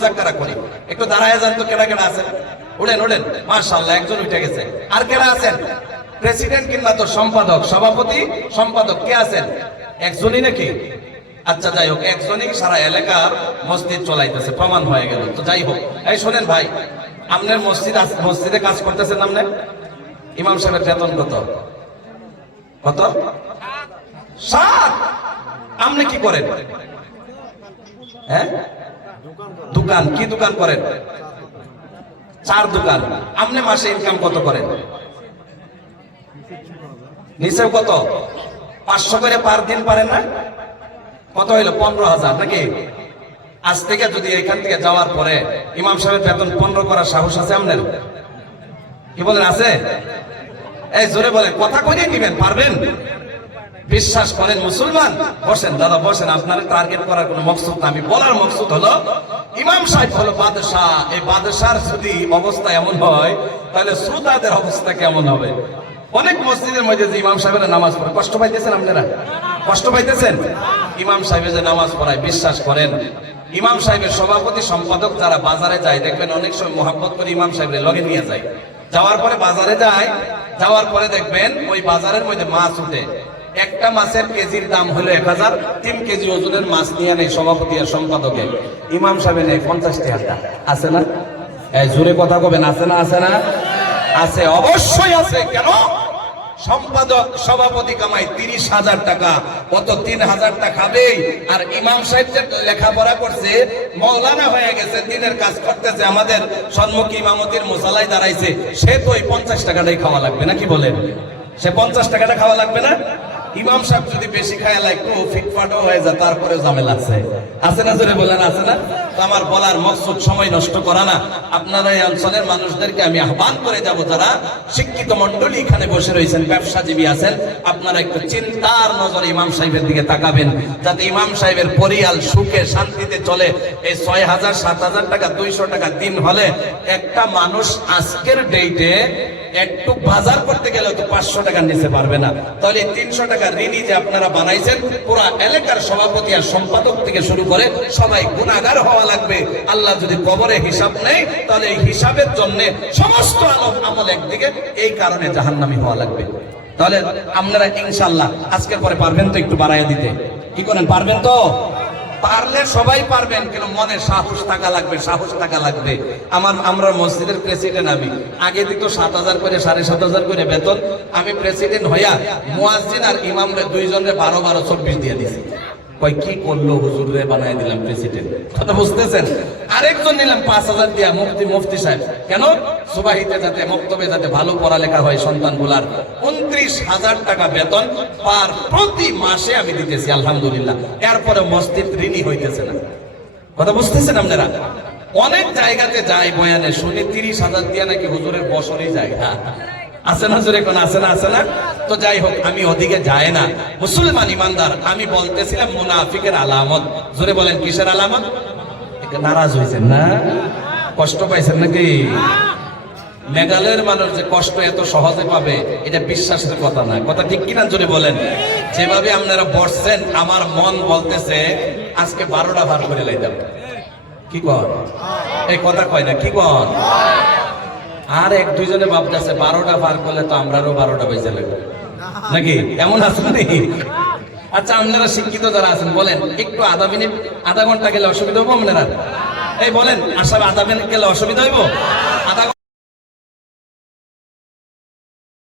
মুযাক্কারা করি। একটু দাঁড়ায় যান তো, কেডা কেডা আছেন? উঠেন উঠেন, মাশাআল্লাহ একজন উঠে গেছে। আর কেডা আছেন? প্রেসিডেন্ট কিংবা তো সম্পাদক, সভাপতি, সম্পাদক কে আছেন? একজনই নাকি? আচ্ছা যাই হোক, একজনই সারা এলাকার মসজিদ চলাইতেছে, প্রমাণ হয়ে গেল। তো যাই হোক, এই শোনেন ভাই, আপনার মসজিদে কাজ করতেছেন, আপনার ইমাম সাহেবের বেতন কত? কত? 7। আপনি কি করেন? হ্যাঁ, দোকান। কি দোকান করেন? 4 দোকান। আপনি মাসে ইনকাম কত করেন? নিচেও কত? 500 করে পার দিন পারেন না? কত হইলো? 15,000 নাকি? আজ থেকে যদি এখান থেকে যাওয়ার পরে ইমাম সাহেবের বেতন 15 করার সাহস আছে আপনার? কি বলেন, আছে? এই জোরে বলেন, কথা কইয়ে দিবেন, পারবেন? বিশ্বাস করেন মুসলমান। বসেন দাদা বসেন, আপনার টার্গেট করার কোনো মকসুদ না। আমি বলার মকসুদ হলো, ইমাম সাহেব হলো বাদশাহ। এই বাদশার যদি অবস্থা এমন হয়, তাহলে শ্রোতাদের অবস্থা কেমন হবে? অনেক মসজিদের মধ্যে যে ইমাম সাহেবেরা নামাজ পড়ে, কষ্ট পাইতেছেন আপনারা? কষ্ট পাইতেছেন? ইমাম সাহেবের যে নামাজ পড়ায়, বিশ্বাস করেন, ইমাম সাহেবের সভাপতি সম্পাদক যারা বাজারে যায়, দেখবেন অনেক সময় মোহাব্বত করে ইমাম সাহেবের লগে নিয়ে যায়। যাওয়ার পরে বাজারে যায়, যাওয়ার পরে দেখবেন ওই বাজারের মধ্যে মাছ উঠে। একটা মাছের কেজির দাম হলো 1000। 3 কেজি ওজনের মাছ নিয়ে নেই সভাপতি আর সম্পাদকে। ইমাম সাহেব নেই 50 টাকা। আছে না? এই জোরে কথা কবেন, আছে না? আছে না? আছে, অবশ্যই আছে। কেন? সম্পাদক সভাপতি কামাই 30,000 টাকা, কত 3,000 টাকা খাবেই। আর ইমাম সাহেব যে লেখাপড়া করছে, মৌলানা হয়ে গেছে, দিনের কাজ করতেছে, আমাদের সম্মুখী ইমামতির মুসাল্লায় দাঁড়াইছে, সে তো ওই 50 টাকাটাই খাওয়া লাগবে না? কি বলেন? সে 50 টাকাটা খাওয়া লাগবে না? ইমাম সাহেব যদি বেশি খায়, একটু ফিটফাটও হয়ে যায়, তারপরে ঝামেলা আছে। আছে না? জোরে বলেন, আছে না? তো আমার বলার মকসুদ সময় নষ্ট করা না। আপনারা এই অঞ্চলের মানুষদেরকে আমি আহ্বান করে যাব, যারা শিক্ষিত মন্ডলী এখানে বসে রয়েছেন, ব্যবসাজীবী আছেন, আপনারা একটু চিন্তার নজরে ইমাম সাহেবের দিকে তাকাবেন, যাতে ইমাম সাহেবের পরিয়াল সুখে শান্তিতে চলে। এই 6,000 7,000 টাকা 200 টাকা দিন হলে একটা মানুষ আজকের ডেটে একটু বাজার করতে গেলে তো 500 টাকার নিচে পারবে না। তাহলে 300 টাকা ঋণী যে আপনারা বানাইছেন, পুরো এলাকার সভাপতি আর সম্পাদক থেকে শুরু করে সবাই গুনাহগার হওয়া লাগবে। আল্লাহ যদি কবরে হিসাব নেই, তাহলে এই হিসাবের জন্য সমস্ত আমল একদিকে, এই কারণে জাহান্নামী হওয়া লাগবে। তাহলে আপনারা ইনশাআল্লাহ আজকের পরে পারবেন তো একটু বাড়াইয়া দিতে? কি করেন, পারবেন তো? পারলে সবাই পারবেন, কিন্তু মনে সাহস থাকা লাগবে, সাহস থাকা লাগবে। আমরা মসজিদের প্রেসিডেন্ট, আমি আগে দিত 7,000 করে, 7,500 করে বেতন। আমি প্রেসিডেন্ট হইয়া মুয়াজ্জিন আর ইমামরে দুইজনরে 12 24 দিয়ে দিছি। কই কি করলো হুজুর রে, বানাই দিলাম প্রেসিডেন্ট। কথা বুঝতেছেন? আরেকজন নিলাম 5,000 দিয়া, মুফতি সাহেব। কেন? সুবাহিতে যাতে, মক্তবে যাতে ভালো পড়ালেখা হয় সন্তানগুলার। 29,000 টাকা বেতন পার প্রতি মাসে আমি দিতেছি, আলহামদুলিল্লাহ। এরপরে মসজিদ ঋণী হইতেছে না। কথা বুঝতেছেন আপনারা? অনেক জায়গাতে যাই বয়ানে, শুনি 30,000 দিয়া নাকি হুজুরের বছরই যায়। আছে না জোরে কোন? আছে না? আছে না? তো যাই হোক, আমি ওদিকে যাই না। মুসলমান ইমানদার, আমি বলতেছিলাম মুনাফিকের আলামত। জোরে বলেন, কিসের আলামত? নারাজ হয়েছেন না? কষ্ট পাইছেন নাকি? মেঘালয়ের মানুষ যে কষ্ট এত সহজে পাবে, এটা বিশ্বাসের কথা না। কথা ঠিক কিনা? জোরে বলেন। যেভাবে আপনারা বসছেন, আমার মন বলতেছে আজকে 12টা ভার করে লাইতাম। কি কর? এই কথা কয় না? কি কর? আর 1-2 জনে ভাবতেছে 12টা পার করলে তো আমরারও 12টা বেজে লাগবে নাকি? এমন আছে নাকি? আচ্ছা, আপনারা শিক্ষিত যারা আছেন বলেন, একটু আধা মিনিট, আধা ঘন্টা গেলে অসুবিধা হবো আপনারা? এই বলেন, আশা আধা মিনিট গেলে অসুবিধা হইব?